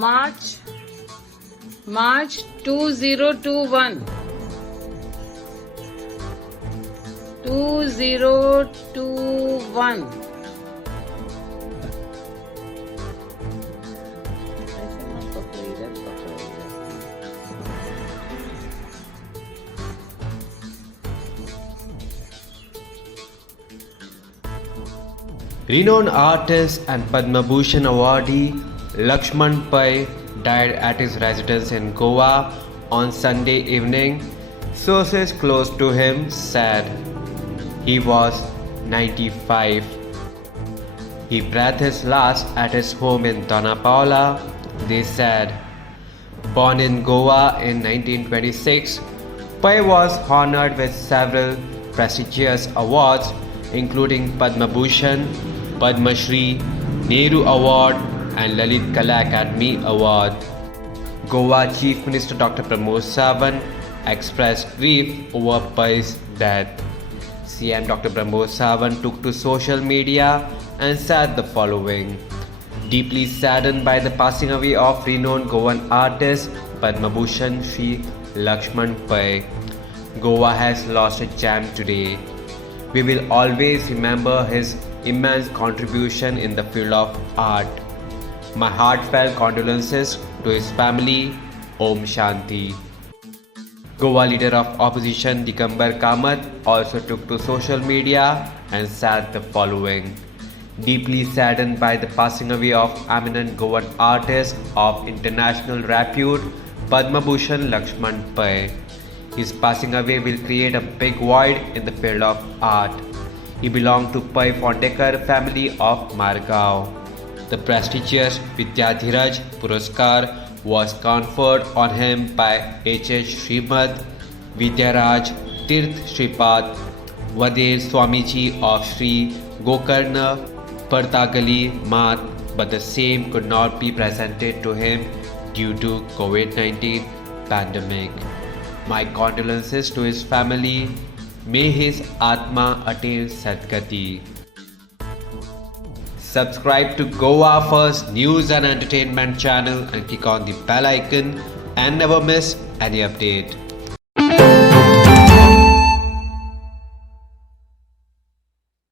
March 2021. 2021. Renowned artist and Padma Bhushan awardee Lakshman Pai died at his residence in Goa on Sunday evening. Sources close to him said he was 95. He breathed his last at his home in Dona Paula, they said. Born in Goa in 1926, Pai was honored with several prestigious awards including Padma Bhushan, Padma Shri, Nehru Award and Lalit Kala Academy Award. Goa Chief Minister Dr. Pramod Sawant expressed grief over Pai's death. CM Dr. Pramod Sawant took to social media and said the following: deeply saddened by the passing away of renowned Goan artist Padma Bhushan Shri Lakshman Pai. Goa has lost a gem today. We will always remember his immense contribution in the field of art. My heartfelt condolences to his family. Om Shanti. Goa leader of opposition Digambar Kamath also took to social media and said the following: deeply saddened by the passing away of eminent Goan artist of international repute Padma Bhushan Lakshman Pai. His passing away will create a big void in the field of art. He belonged to Pai Phondekar family of Margao. The prestigious Vidyadhiraj Puraskar was conferred on him by H.H. Srimad Vidyaraj Tirth Shripad Vadir Swamiji of Sri Gokarna Partagali Mat, but the same could not be presented to him due to COVID-19 pandemic. My condolences to his family. May his Atma attain Sadgati. Subscribe to Goa First News and Entertainment channel and click on the bell icon and never miss any update.